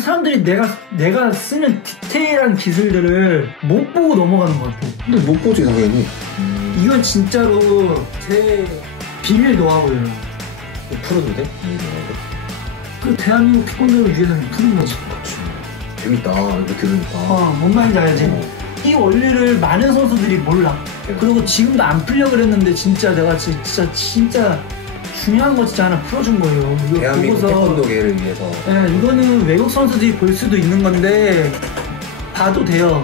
사람들이 내가 쓰는 디테일한 기술들을 못 보고 넘어가는 것 같아. 근데 못 보지 당연히. 이건 진짜로 제 비밀 노하우예요. 풀어도 돼? 그 대한민국 태권도를 위해서 푸는 거지. 재밌다 이거 들으니까. 뭔 말인지 알지? 이 원리를 많은 선수들이 몰라. 그리고 지금도 안 풀려 그랬는데 진짜 내가 진짜 중요한 거 진짜 하나 풀어준 거예요. 이거 대한민국 태권도계를 위해서. 네, 이거는 외국 선수들이 볼 수도 있는 건데 봐도 돼요.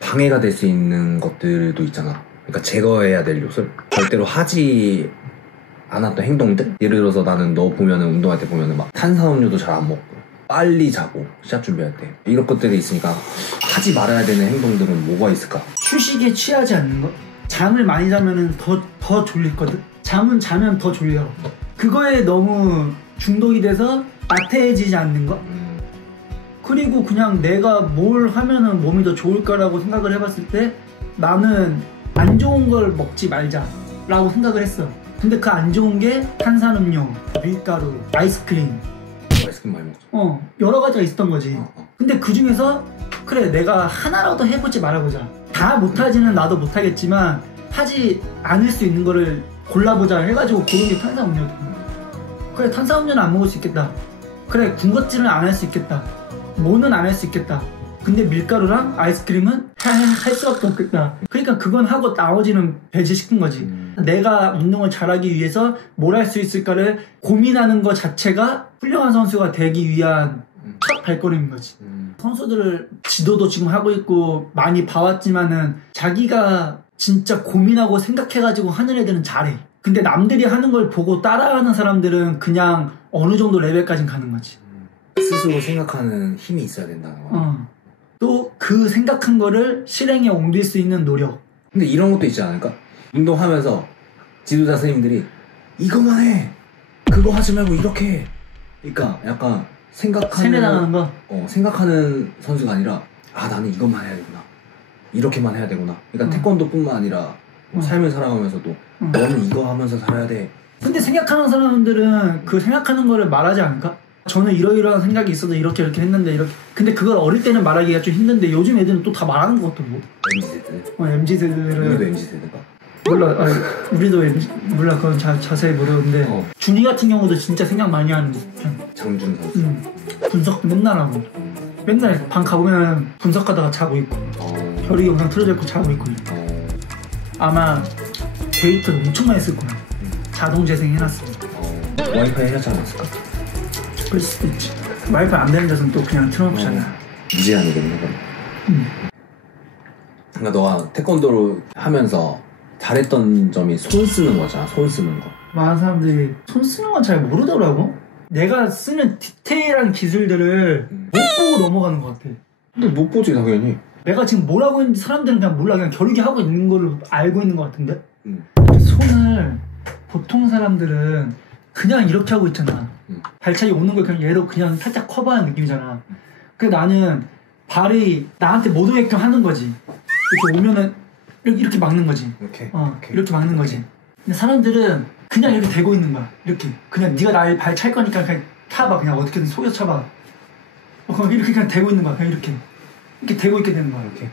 방해가 될 수 있는 것들도 있잖아. 그러니까 제거해야 될 요소를 절대로 하지 않았던 행동들? 예를 들어서 나는 너 보면은 운동할 때 보면은 막 탄산음료도 잘 안 먹고 빨리 자고 시합 준비할 때 이런 것들이 있으니까 하지 말아야 되는 행동들은 뭐가 있을까? 휴식에 취하지 않는 거? 잠을 많이 자면은 더 졸리거든? 잠은 자면 더 졸려. 그거에 너무 중독이 돼서 나태해지지 않는 거? 그리고 그냥 내가 뭘 하면은 몸이 더 좋을까라고 생각을 해봤을 때 나는 안 좋은 걸 먹지 말자 라고 생각을 했어. 근데 그 안 좋은 게 탄산음료, 밀가루, 아이스크림 많이 먹죠. 여러 가지가 있었던 거지. 근데 그 중에서 그래 내가 하나라도 해보지 말아보자. 다 못하지는 나도 못하겠지만 하지 않을 수 있는 거를 골라보자 해가지고 고른 게 탄산음료다. 그래 탄산음료는 안 먹을 수 있겠다. 그래 군것질은 안 할 수 있겠다. 뭐는 안 할 수 있겠다. 근데 밀가루랑 아이스크림은 할 수밖에 없겠다. 그러니까 그건 하고 나머지는 배제시킨 거지. 내가 운동을 잘하기 위해서 뭘 할 수 있을까를 고민하는 것 자체가 훌륭한 선수가 되기 위한 첫 발걸음인 거지. 선수들을 지도도 지금 하고 있고 많이 봐왔지만은 자기가 진짜 고민하고 생각해가지고 하는 애들은 잘해. 근데 남들이 하는 걸 보고 따라하는 사람들은 그냥 어느 정도 레벨까지 가는 거지. 스스로 생각하는 힘이 있어야 된다는 거야. 또 그 생각한 거를 실행에 옮길 수 있는 노력. 근데 이런 것도 있지 않을까? 운동하면서 지도자 선생님들이 이것만 해! 그거 하지 말고 이렇게 해! 그러니까 약간 생각하는 세뇌당하는 거? 생각하는 선수가 아니라 나는 이것만 해야 되구나. 이렇게만 해야 되구나. 그러니까 태권도뿐만 아니라 삶을 살아가면서도 너는 이거 하면서 살아야 돼. 근데 생각하는 사람들은 그 생각하는 거를 말하지 않을까? 저는 이러이러한 생각이 있어서 이렇게 했는데 이렇게. 근데 그걸 어릴 때는 말하기가 좀 힘든데 요즘 애들은 또 다 말하는 것 같더라고. MZ세대? MZ세대를. 우리도 MZ세대인가? 몰라. 우리도 몰라. 그건 자세히 모르는데 준이 같은 경우도 진짜 생각 많이 하는 편. 장준 선수. 분석도 맨날 하고. 맨날 방 가보면 분석하다가 자고 있고 별이 영상 틀어져 있고 자고 있고. 아마 데이터를 엄청 많이 쓸 거야. 자동 재생해놨어. 와이파이 해놨지 않았을까? 그럴 수도 있지. 와이파이 안 되는 데서는 또 그냥 틀어놓잖아. 무제한이겠네 그럼. 그러니까 너가 태권도를 하면서 잘했던 점이 손 쓰는 거잖아. 손 쓰는 거. 많은 사람들이 손 쓰는 건 잘 모르더라고. 내가 쓰는 디테일한 기술들을 못 보고 넘어가는 것 같아. 근데 못 보지 당연히. 내가 지금 뭘 하고 있는지 사람들은 그냥 몰라. 그냥 겨루기 하고 있는 거를 알고 있는 것 같은데. 손을 보통 사람들은 그냥 이렇게 하고 있잖아. 발차기 오는 걸 그냥 얘로 그냥 살짝 커버하는 느낌이잖아. 근데 나는 발이 나한테 못 오게끔 하는 거지. 이렇게 오면은 이렇게 막는 거지. 이렇게 막는 거지. 근데 사람들은 그냥 이렇게 대고 있는 거야. 이렇게 그냥 네가 날 발 찰 거니까 그냥 타봐. 그냥 어떻게든 속여서 차봐. 그냥 이렇게 그냥 대고 있는 거야. 그냥 이렇게 대고 있게 되는 거야. 이렇게.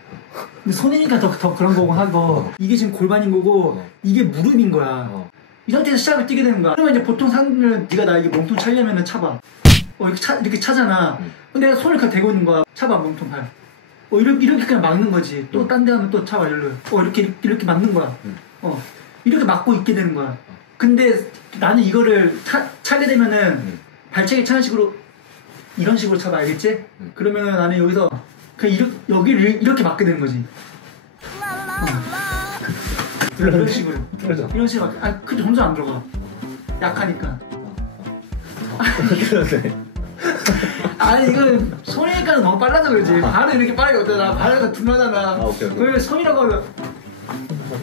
근데 손이니까 더 그런 거고 하고 이게 지금 골반인 거고 이게 무릎인 거야. 이 상태에서 시작을 뛰게 되는 거야. 그러면 이제 보통 사람들은 네가 나에게 몸통 차려면은 차봐. 이렇게 차잖아. 근데 내가 손을 그냥 대고 있는 거야. 차봐 몸통 발. 이렇게 그냥 막는 거지. 또 딴 데 하면 또 차봐 일로. 이렇게 막는 거야. 이렇게 막고 있게 되는 거야. 근데 나는 이거를 차게 되면은 발차기 차는 식으로 이런 식으로 차봐. 알겠지? 그러면은 나는 여기서 그냥 여기를 이렇게 막게 되는 거지. 이런 식으로. 이런 식으로. 그 점점 안 들어가. 약하니까. 아니 이건 손이니까 너무 빨라서 그러지. 발은 이렇게 빠르게 없잖아. 발은 둔하잖아. 왜 손이라고 하면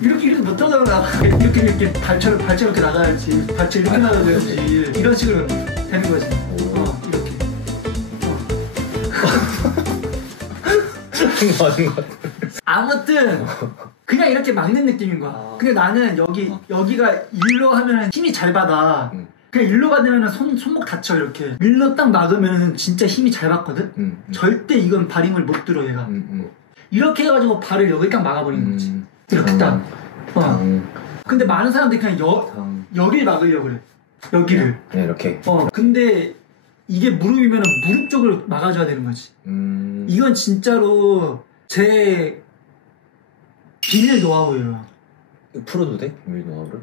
이렇게 못하잖아. 이렇게 발처럼 이렇게 나가야지. 발처 이렇게 나가야지. 이런 식으로 되는 거지. 이렇게. 맞은 것 같아. 아무튼 그냥 이렇게 막는 느낌인 거야. 근데 나는 여기가 일로 하면 힘이 잘 받아. 그냥 일로 받으면 손목 다쳐 이렇게. 일로 딱 막으면 진짜 힘이 잘 받거든. 절대 이건 발 힘을 못 들어 얘가. 이렇게 해가지고 발을 여기 딱 막아버리는 거지. 이렇게 딱. 근데 많은 사람들이 그냥 여길 막으려고 그래. 여기를. 네, 이렇게. 근데 이게 무릎이면 무릎 쪽을 막아줘야 되는 거지. 이건 진짜로 제 비밀 노하우예요. 풀어도 돼? 비밀 노하우를?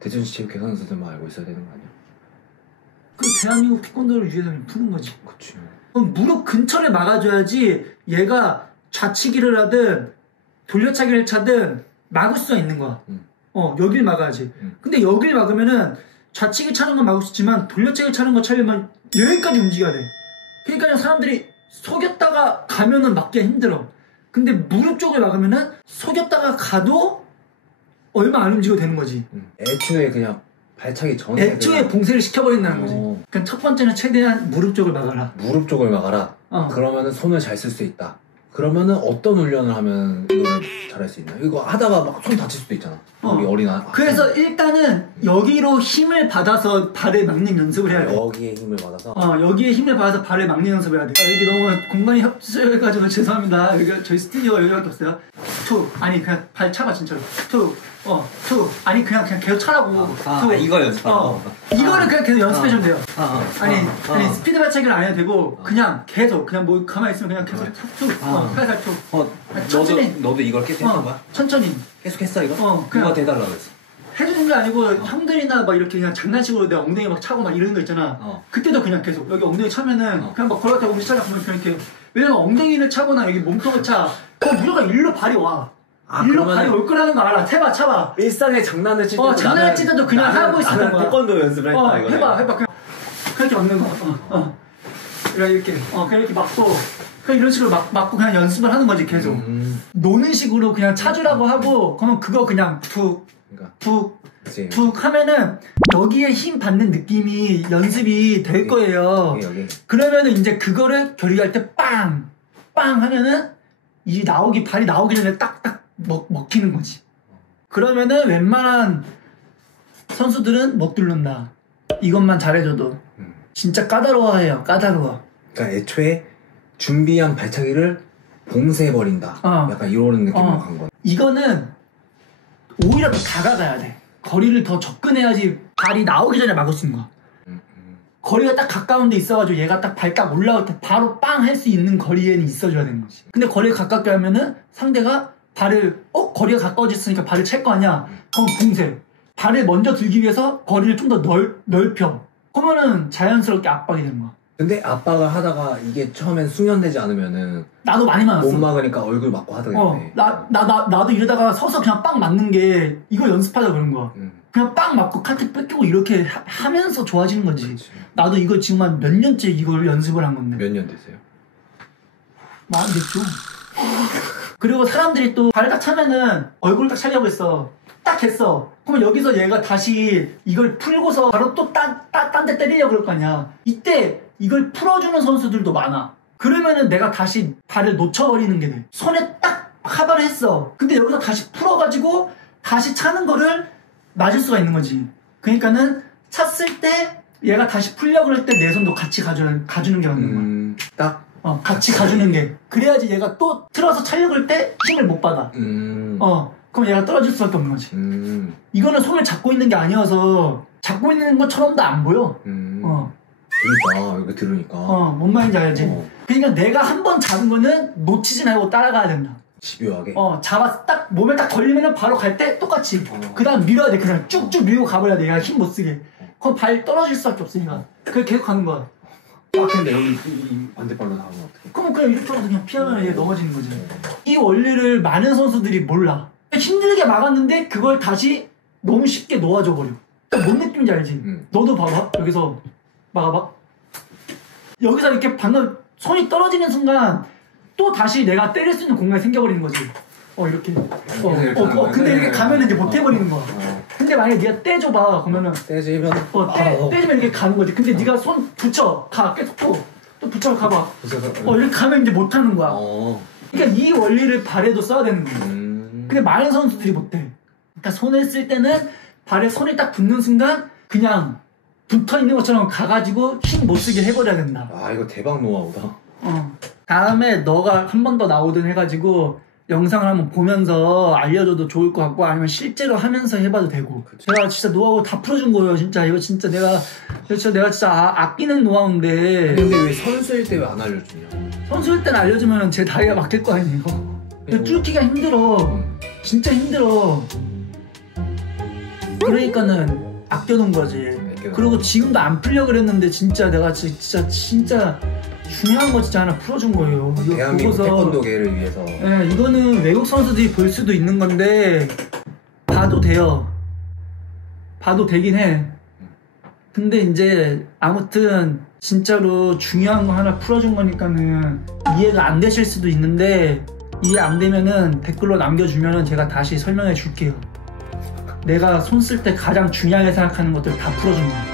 대전시체육회 선수들만 알고 있어야 되는 거 아니야? 그 대한민국 태권도를 위해서는 푸는 거지. 그치. 그럼 무릎 근처를 막아줘야지 얘가 좌치기를 하든 돌려차기를 차든 막을 수가 있는 거야. 여길 막아야지. 근데 여길 막으면은 좌치기 차는 건 막을 수 있지만 돌려차기 차는 거 차려면 여기까지 움직여야 돼. 그러니까 사람들이 속였다가 가면은 막기가 힘들어. 근데 무릎 쪽을 막으면은 속였다가 가도 얼마 안 움직여도 되는 거지. 애초에 그냥 발차기 전에 애초에 봉쇄를 시켜버린다는 거지. 그러니까 첫 번째는 최대한 무릎 쪽을 막아라. 무릎 쪽을 막아라. 그러면은 손을 잘 쓸 수 있다. 그러면은 어떤 훈련을 하면 이걸 잘할 수 있나? 이거 하다가 막 손 다칠 수도 있잖아. 우리 어린 그래서 일단은 여기로 힘을 받아서 발을 막는 연습을 해야 돼. 여기에 힘을 받아서? 여기에 힘을 받아서 발을 막는 연습을 해야 돼. 여기 너무 공간이 협소해가지고 죄송합니다. 여기 저희 스튜디오가 여기밖에 없어요. 아니 그냥 발 차봐 진짜로. 아니 그냥 계속 차라고. 이거 연습하고? 이거를 그냥 계속 연습해주면 돼요. 아니 스피드 발차기를 안 해도 되고 그냥 계속 그냥 뭐 가만히 있으면 그냥 계속 살살 천천히. 너도 이걸 계속 했던 거야? 천천히. 계속 했어 이거? 그냥 누가 대달라고 했어? 해주는 게 아니고 형들이나 막 이렇게 그냥 장난식으로 내 엉덩이 막 차고 막 이러는 거 있잖아. 그때도 그냥 계속 여기 엉덩이 차면은 그냥 막 걸어갔다가 우리 시작하면 이렇게. 왜냐면 엉덩이를 차거나 여기 몸통을 차. 그럼 무조건 일로 발이 와. 일로 발이 올 거라는 거 알아. 차봐. 일상에 장난을 칠 때 장난을 칠 때도 그냥 하고 있는 거야. 태권도 연습을 했다 이거. 해봐 그냥 그렇게 막는 거. 이렇게 그냥 이렇게 막고 그냥 이런 식으로 막고 그냥 연습을 하는 거지 계속. 노는 식으로 그냥 차주라고 하고 그러면 그거 그냥 툭 하면은 여기에 힘 받는 느낌이 연습이 될 거예요. 여기. 그러면은 이제 그거를 결의할 때 빵 하면은 이 발이 나오기 전에 딱딱 먹히는 거지. 그러면은 웬만한 선수들은 못 뚫는다. 이것만 잘해줘도. 진짜 까다로워해요. 까다로워. 그러니까 애초에 준비한 발차기를 봉쇄해버린다. 약간 이런 느낌으로 간 거야. 이거는 오히려 더 다가가야 돼. 거리를 더 접근해야지 발이 나오기 전에 막을 수 있는 거야. 거리가 딱 가까운 데 있어가지고 얘가 딱 발 딱 올라올 때 바로 빵 할 수 있는 거리에는 있어줘야 되는 거지. 근데 거리가 가깝게 하면은 상대가 발을 거리가 가까워졌으니까 발을 찰 거 아니야. 그럼 봉쇄. 발을 먼저 들기 위해서 거리를 좀 더 넓혀. 그러면은 자연스럽게 압박이 되는 거야. 근데 압박을 하다가 이게 처음엔 숙련되지 않으면은 나도 많이 맞았어. 못 막으니까 얼굴 맞고 하더겠네. 나도 이러다가 서서 그냥 빵 맞는 게 이거 연습하다 그런 거야. 그냥 빵 맞고 카트 뺏기고 이렇게 하면서 좋아지는 거지. 그치. 나도 이거 지금 한 몇 년째 이걸 연습을 한 건데. 몇 년 됐어요? 많이 됐죠. 그리고 사람들이 또 발을 딱 차면은 얼굴을 딱 차려고 했어. 딱 했어. 그러면 여기서 얘가 다시 이걸 풀고서 바로 또 딴 데 때리려고 그럴 거 아니야. 이때 이걸 풀어주는 선수들도 많아. 그러면은 내가 다시 발을 놓쳐버리는 게 돼. 손에 딱 카바를 했어. 근데 여기서 다시 풀어가지고 다시 차는 거를 맞을 수가 있는 거지. 그러니까는 찼을 때 얘가 다시 풀려고 그럴 때 내 손도 같이 가주는 게 맞는 거야. 같이 가주는 게. 그래야지 얘가 또 틀어서 차려고 할 때 힘을 못 받아. 그럼 얘가 떨어질 수밖에 없는 거지. 이거는 손을 잡고 있는 게 아니어서 잡고 있는 것처럼도 안 보여. 재밌다. 이거 들으니까. 뭔 말인지 알지? 그러니까 내가 한 번 잡은 거는 놓치지 말고 따라가야 된다. 집요하게? 잡아서 딱 몸에 딱 걸리면은 바로 갈 때 똑같이. 그 다음 밀어야 돼. 그냥 쭉쭉 밀고 가버려야 돼. 얘가 힘 못 쓰게. 그럼 발 떨어질 수밖에 없으니까. 그래 계속 가는 거야. 근데 여기 이 반대발로 나가면 어떡해? 그럼 그냥 이렇게 하고 그냥 피하면 얘 넘어지는 거지. 이 원리를 많은 선수들이 몰라. 힘들게 막았는데 그걸 다시 너무 쉽게 놓아줘 버려. 뭔 느낌인지 알지? 너도 봐봐. 여기서 막아봐. 여기서 이렇게 방금 손이 떨어지는 순간 또 다시 내가 때릴 수 있는 공간이 생겨버리는 거지. 이렇게. 근데 이렇게 가면은 이제 못 해버리는 거야. 근데 만약에 네가 떼줘봐. 그러면은. 떼지면? 떼지면 이렇게 가는 거지. 근데 네가 손 붙여. 계속 또 붙여 가봐. 이렇게 가면 이제 못 하는 거야. 그러니까 이 원리를 발에도 써야 되는 거야. 근데 많은 선수들이 못해. 그러니까 손을 쓸 때는 발에 손이 딱 붙는 순간 그냥 붙어있는 것처럼 가가지고 힘 못쓰게 해버려야 된다. 아 이거 대박 노하우다. 다음에 너가 한 번 더 나오든 해가지고 영상을 한번 보면서 알려줘도 좋을 것 같고 아니면 실제로 하면서 해봐도 되고. 그치. 제가 진짜 노하우 다 풀어준 거예요. 진짜 이거 진짜 내가 진짜 아끼는 노하우인데. 근데 왜 선수일 때 왜 안 알려주냐? 선수일 때는 알려주면 제 다리가 막힐 거 아니에요. 근데 뚫기가 힘들어. 진짜 힘들어. 그러니까는 아껴놓은 거지. 그리고 지금도 안 풀려 그랬는데 진짜 내가 진짜 중요한 거 진짜 하나 풀어준 거예요. 이거 대한민국 태권도계를 위해서. 네, 이거는 외국 선수들이 볼 수도 있는 건데 봐도 돼요. 봐도 되긴 해. 근데 이제 아무튼 진짜로 중요한 거 하나 풀어준 거니까는 이해가 안 되실 수도 있는데 이해 안 되면은 댓글로 남겨주면은 제가 다시 설명해 줄게요. 내가 손 쓸 때 가장 중요하게 생각하는 것들 다 풀어준 거야.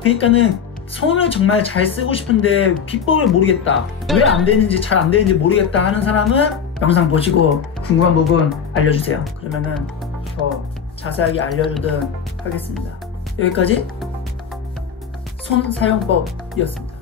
그러니까는 손을 정말 잘 쓰고 싶은데 비법을 모르겠다, 왜 안 되는지 잘 안 되는지 모르겠다 하는 사람은 영상 보시고 궁금한 부분 알려주세요. 그러면은 더 자세하게 알려주도록 하겠습니다. 여기까지 손 사용법이었습니다.